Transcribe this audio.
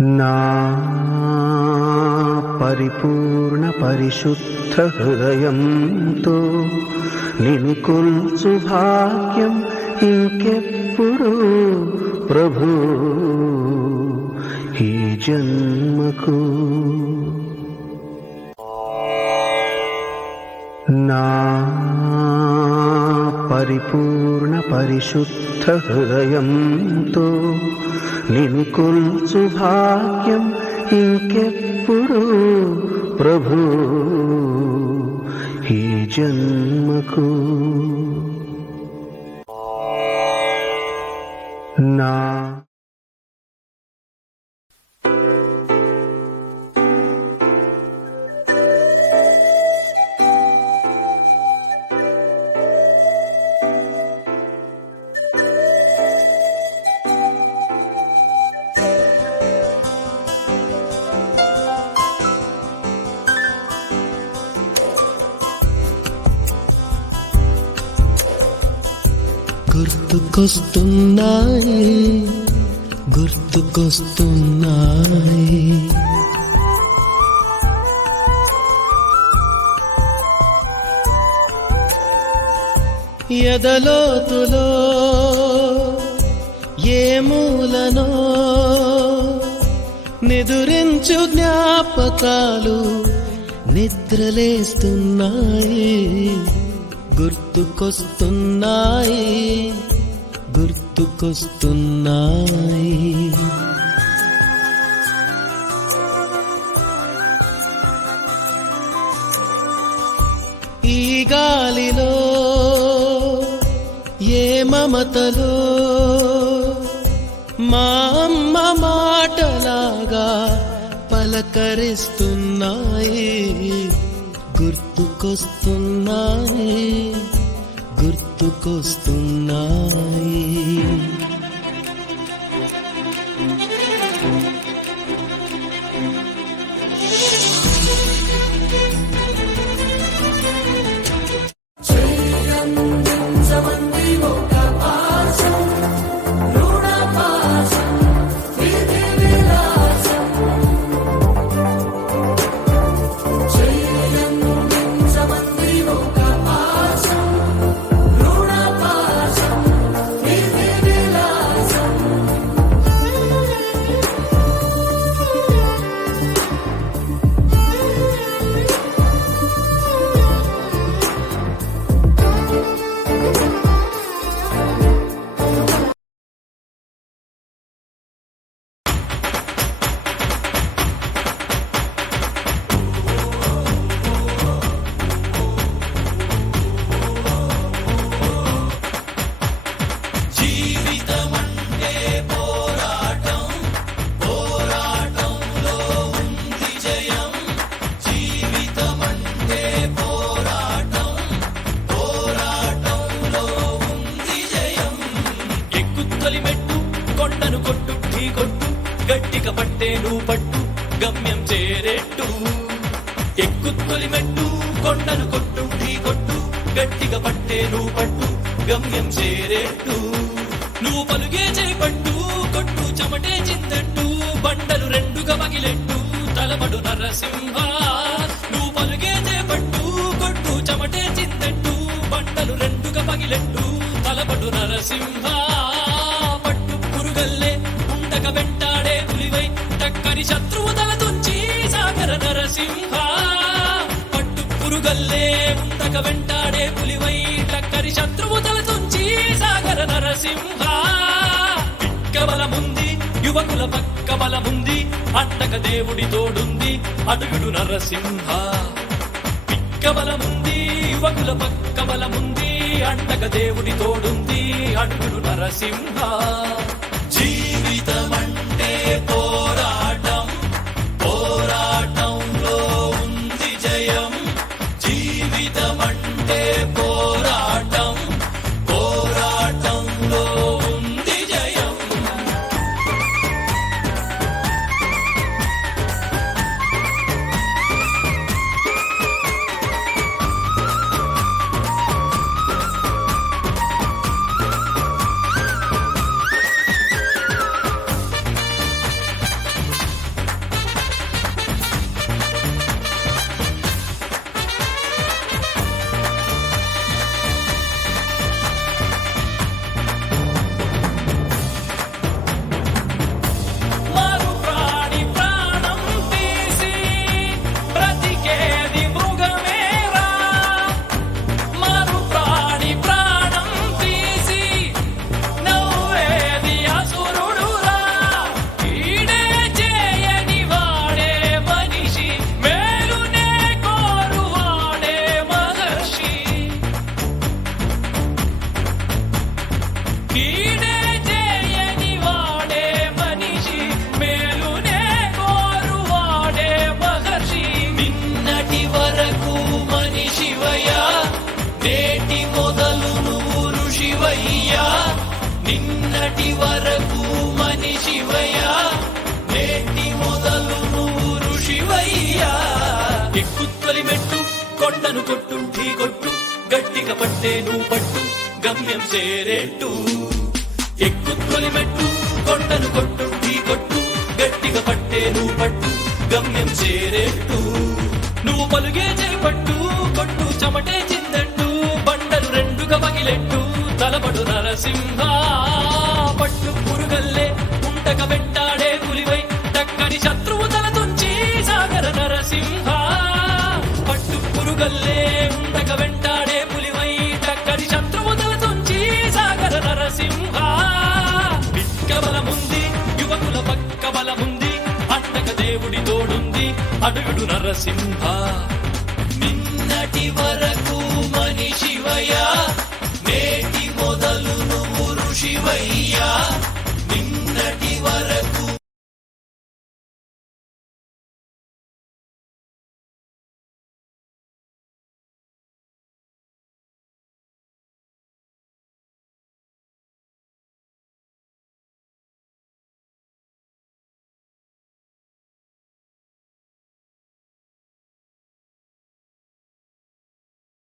నా పరిపూర్ణ పరిశుద్ధ హృదయంతో నిన్ను కొల్చు భాగ్యం ఇంకెప్పుడు ప్రభు ఈ జన్మకు. నా పరిపూర్ణ పరిశుద్ధ హృదయంతో నిన్ను కొల్చు భాగ్యం ఇంకెప్పుడు ప్రభు ఈ జన్మకు. నా గుర్తుకొస్తున్నాయి గుర్తుకొస్తున్నాయి ఎదలోతులో ఏ మూలనో నిదురించు జ్ఞాపకాలు నిద్రలేస్తున్నాయి. గుర్తుకొస్తున్నాయి గుర్తుకొస్తున్నాయి. ఈ గాలిలో ఏ మమతలో మా అమ్మ మాటలాగా పలకరిస్తున్నాయి. గుర్తుకొస్తున్నాయి గుర్తుకొస్తున్నాయి. కొండను కొట్టు ఢీ కొట్టు గట్టిగా పట్టేను పట్టు గమ్యం చేరేట్టు. ఎక్కుత్తొలి మెట్టు కొండను కొట్టు ఢీ కొట్టు గట్టిగా పట్టేను పట్టు గమ్యం చేరేట్టు. నువ్వు పలుగే చేపట్టు కొట్టు చెమటే చిందట్టు బండలు రెండుగా పగిలెట్టు తలబడు నరసింహ. నువ్వు పలుగే చేపట్టు కొట్టు చెమటే చిందట్టు బండలు రెండుగా పగిలెట్టు తలబడు నరసింహ. వెంటాడే పులివై టక్కరి శత్రువు తల తుంచి సాగర నరసింహ. పట్టు పురుగల్లే ఉండక వెంటాడే పులివై టక్కరి శత్రువు తల తుంచి సాగర నరసింహ. పిక్క బలముంది యువకుల పక్క బలముంది అండక దేవుడి తోడుంది అడుగుడు నరసింహ. పిక్క బలముంది యువకుల పక్క బలముంది అండక దేవుడి తోడుంది అడుగుడు నరసింహ. జీవితమంటే పోరాటం పోరాటంలో ఉంది జయం. జీవితమంటే పోరాటం పోరాటంలో ఉంది జయం. నిన్నటి వరకు మనిషివయ్యా నేటి మొదలు నువ్వు ఋషివయ్యా ఎక్కుత్తొలి మెట్టు కొండను కొట్టు ఢీ కొట్టు గట్టిగా పట్టే నువ్వు పట్టు గమ్యం చేరేట్టు ఎక్కుత్తొలి మెట్టు కొండను కొట్టు ఢీ కొట్టు గట్టిగా పట్టే నువ్వు పట్టు గమ్యం చేరేట్టు నువ్వు పలుగే చేపట్టు కొట్టు చెమటే చిందట్టు బండలు రెండుగా పగిలెట్టు తలపడు నరసింహ పట్టు పురుగల్లే ఉంటక వెంటాడే పులివై దక్కని శత్రువు తల తుంచి సాగర నరసింహ పట్టు పురుగల్లే ఉంటక వెంటాడే పులివై దక్కని శత్రువు తల తుంచి సాగర నరసింహ పిక్క బలముంది యువకుల పక్క బలముంది అట్టక దేవుడి తోడుంది అడుగుడు నరసింహ నిన్నటి వరకు మనిషివయ్యా నేటి మొదలు నువ్వు ఋషివయ్యా